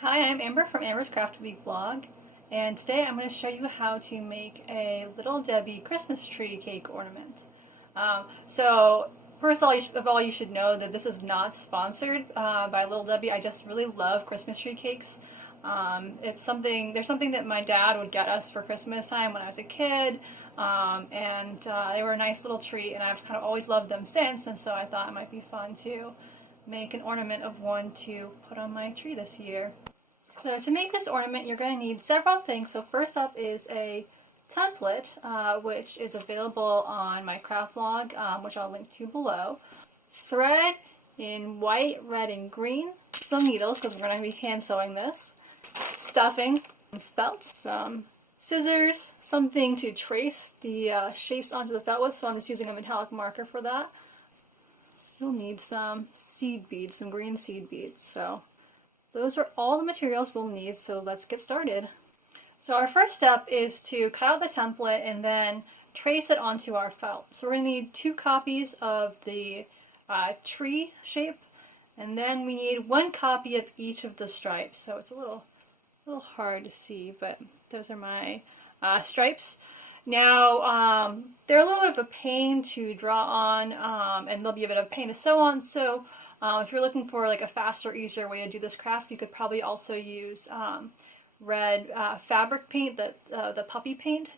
Hi, I'm Amber from Amber's Craft Week blog, and today I'm going to show you how to make a Little Debbie Christmas tree cake ornament. First of all, you should know that this is not sponsored by Little Debbie. I just really love Christmas tree cakes. There's something that my dad would get us for Christmas time when I was a kid, and they were a nice little treat, and I've kind of always loved them since, and so I thought it might be fun to make an ornament of one to put on my tree this year. So to make this ornament, you're going to need several things. So first up is a template, which is available on my craft blog, which I'll link to below. Thread in white, red, and green. Some needles, because we're going to be hand sewing this. Stuffing, felt, some scissors, something to trace the shapes onto the felt with, so I'm just using a metallic marker for that. You'll need some seed beads, some green seed beads. So those are all the materials we'll need, so let's get started. So our first step is to cut out the template and then trace it onto our felt. So we're going to need 2 copies of the tree shape, and then we need 1 copy of each of the stripes. So it's a little hard to see, but those are my stripes. Now, they're a little bit of a pain to draw on, and they'll be a bit of a pain to sew on, so if you're looking for like a faster, easier way to do this craft, you could probably also use red fabric paint, the puppy paint.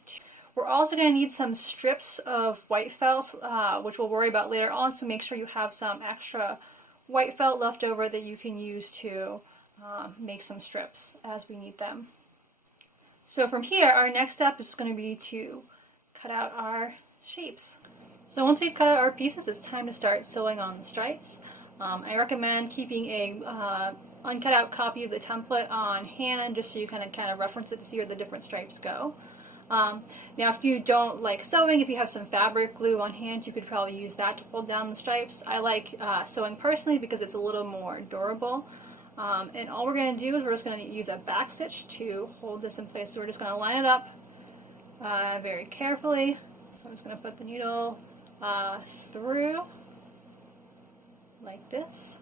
We're also going to need some strips of white felt, which we'll worry about later on, so make sure you have some extra white felt left over that you can use to make some strips as we need them. So from here, our next step is going to be to cut out our shapes. So once we've cut out our pieces, it's time to start sewing on the stripes. I recommend keeping a uncut out copy of the template on hand, just so you kind of reference it to see where the different stripes go. Now, if you don't like sewing, if you have some fabric glue on hand, you could probably use that to hold down the stripes. I like sewing personally because it's a little more durable. And all we're going to do is we're just going to use a back stitch to hold this in place. So we're just going to line it up very carefully. So I'm just going to put the needle through like this,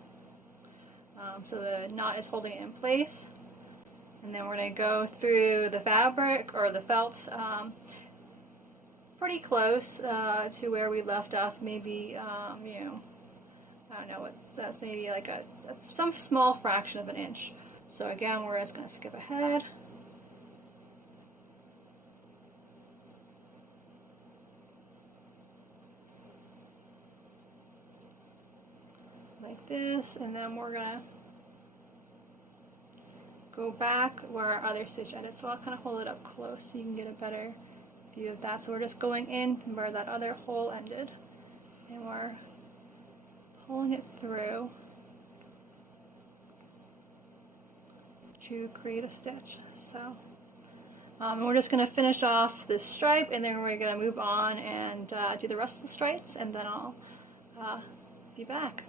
so the knot is holding it in place. And then we're going to go through the fabric or the felt pretty close to where we left off, maybe, I don't know what that's, maybe like some small fraction of an inch. So again, we're just going to skip ahead. Like this, and then we're going to go back where our other stitch ended. So I'll kind of hold it up close so you can get a better view of that. So we're just going in where that other hole ended, and we're pulling it through to create a stitch. So we're just going to finish off this stripe, and then we're going to move on and do the rest of the stripes, and then I'll be back.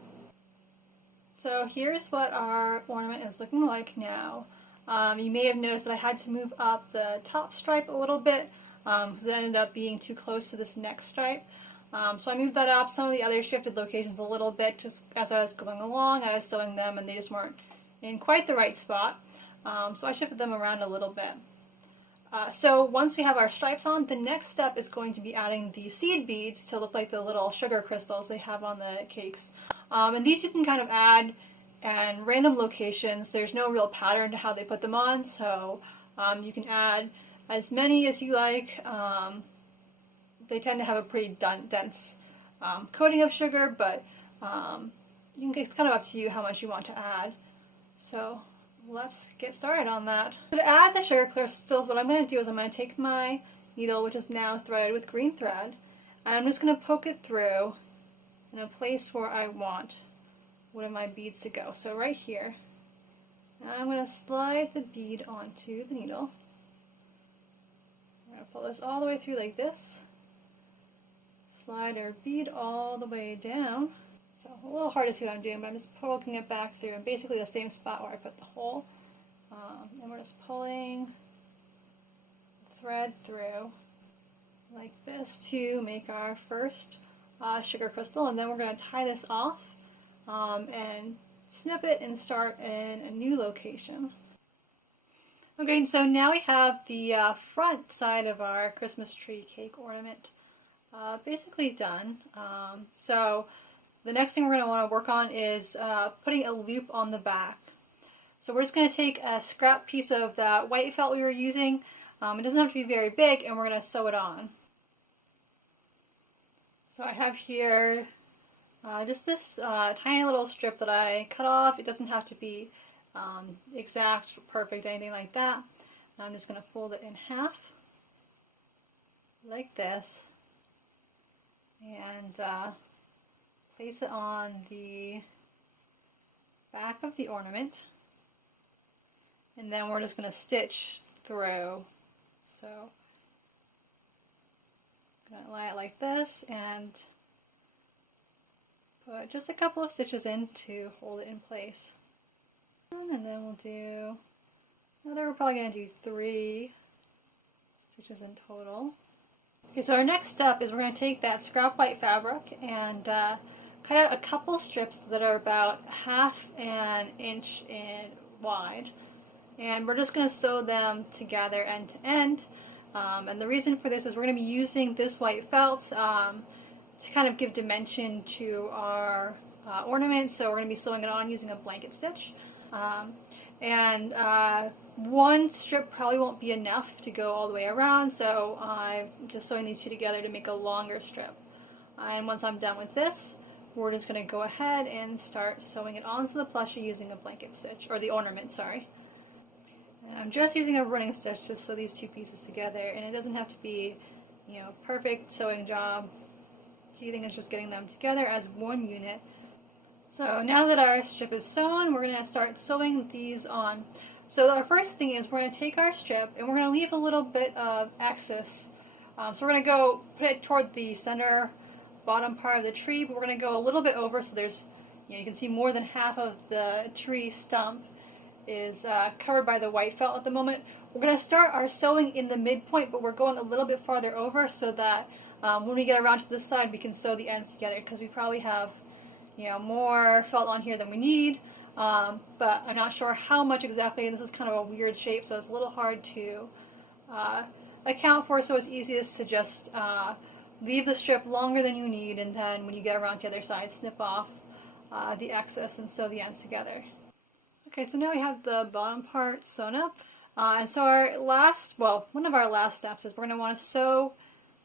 So here's what our ornament is looking like now. You may have noticed that I had to move up the top stripe a little bit because it ended up being too close to this next stripe. So I moved that up. Some of the others shifted locations a little bit just as I was going along. I was sewing them and they just weren't in quite the right spot. So I shifted them around a little bit. So once we have our stripes on, the next step is going to be adding the seed beads to look like the little sugar crystals they have on the cakes. And these you can kind of add in random locations. There's no real pattern to how they put them on, so you can add as many as you like. They tend to have a pretty dense coating of sugar, but it's kind of up to you how much you want to add. So let's get started on that. So to add the sugar crystals, what I'm going to do is I'm going to take my needle, which is now threaded with green thread, and I'm just going to poke it through in a place where I want one of my beads to go. So right here. Now I'm going to slide the bead onto the needle. I'm going to pull this all the way through like this. Slide our bead all the way down. So a little hard to see what I'm doing, but I'm just poking it back through in basically the same spot where I put the hole. And we're just pulling the thread through like this to make our first sugar crystal, and then we're going to tie this off and snip it and start in a new location. Okay, so now we have the front side of our Christmas tree cake ornament basically done. So the next thing we're going to want to work on is putting a loop on the back. So we're just going to take a scrap piece of that white felt we were using. It doesn't have to be very big, and we're going to sew it on. So I have here just this tiny little strip that I cut off. It doesn't have to be exact, perfect, anything like that. I'm just going to fold it in half like this and place it on the back of the ornament, and then we're just going to stitch through. So I'm going to lie it like this and put just a couple of stitches in to hold it in place. And then we'll do we're probably going to do 3 stitches in total. Okay, so our next step is we're going to take that scrap white fabric and cut out a couple strips that are about 1/2 inch wide, and we're just going to sew them together end to end. And the reason for this is we're going to be using this white felt to kind of give dimension to our ornament, so we're going to be sewing it on using a blanket stitch. One strip probably won't be enough to go all the way around, so I'm just sewing these two together to make a longer strip. And once I'm done with this, we're just going to go ahead and start sewing it onto the plushie using a blanket stitch, or the ornament, sorry. And I'm just using a running stitch to sew these two pieces together, and it doesn't have to be, perfect sewing job. The key thing is just getting them together as one unit. So now that our strip is sewn, we're going to start sewing these on. So our first thing is we're going to take our strip and we're going to leave a little bit of excess. So we're going to go put it toward the center bottom part of the tree, but we're going to go a little bit over so there's, you can see more than half of the tree stump is covered by the white felt at the moment. We're going to start our sewing in the midpoint, but we're going a little bit farther over so that when we get around to this side we can sew the ends together, because we probably have more felt on here than we need, but I'm not sure how much exactly. This is kind of a weird shape, so it's a little hard to account for, so it's easiest to just leave the strip longer than you need, and then when you get around to the other side, snip off the excess and sew the ends together. Okay, so now we have the bottom part sewn up, and so one of our last steps is we're going to want to sew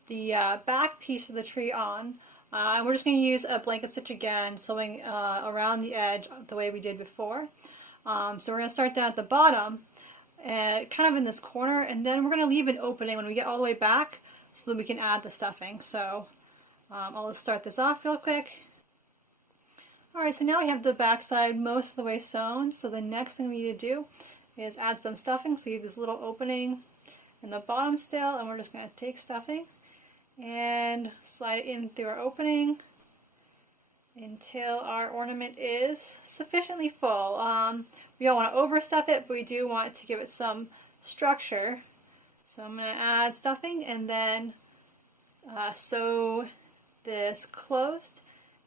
the back piece of the tree on. And we're just going to use a blanket stitch again, sewing around the edge the way we did before. So we're going to start down at the bottom, kind of in this corner, and then we're going to leave an opening when we get all the way back so that we can add the stuffing. So I'll just start this off real quick. Alright, so now we have the back side most of the way sewn, so the next thing we need to do is add some stuffing. So you have this little opening in the bottom still, and we're just going to take stuffing and slide it in through our opening until our ornament is sufficiently full. We don't want to overstuff it, but we do want to give it some structure. So I'm going to add stuffing and then sew this closed,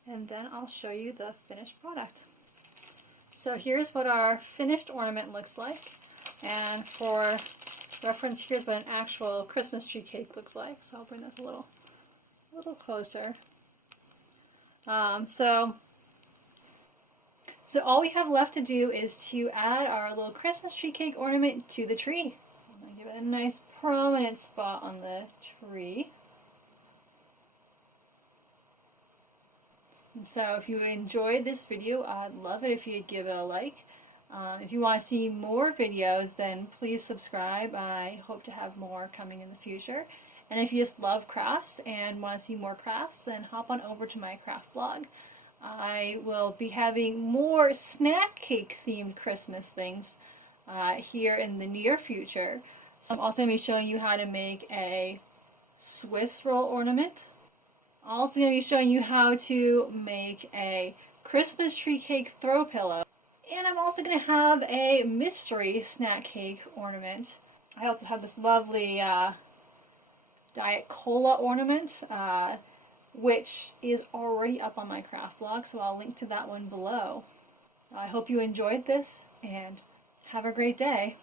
and then I'll show you the finished product. So here's what our finished ornament looks like, and for reference, here's what an actual Christmas tree cake looks like. So I'll bring this a little closer. So all we have left to do is to add our little Christmas tree cake ornament to the tree. So I'm going to give it a nice prominent spot on the tree. And so if you enjoyed this video, I'd love it if you'd give it a like. If you want to see more videos, then please subscribe. I hope to have more coming in the future. And if you just love crafts and want to see more crafts, then hop on over to my craft blog. I will be having more snack cake themed Christmas things here in the near future. So I'm also going to be showing you how to make a Swiss roll ornament. I'm also going to be showing you how to make a Christmas tree cake throw pillow. And I'm also going to have a mystery snack cake ornament. I also have this lovely Diet Cola ornament, which is already up on my craft blog, so I'll link to that one below. I hope you enjoyed this, and have a great day.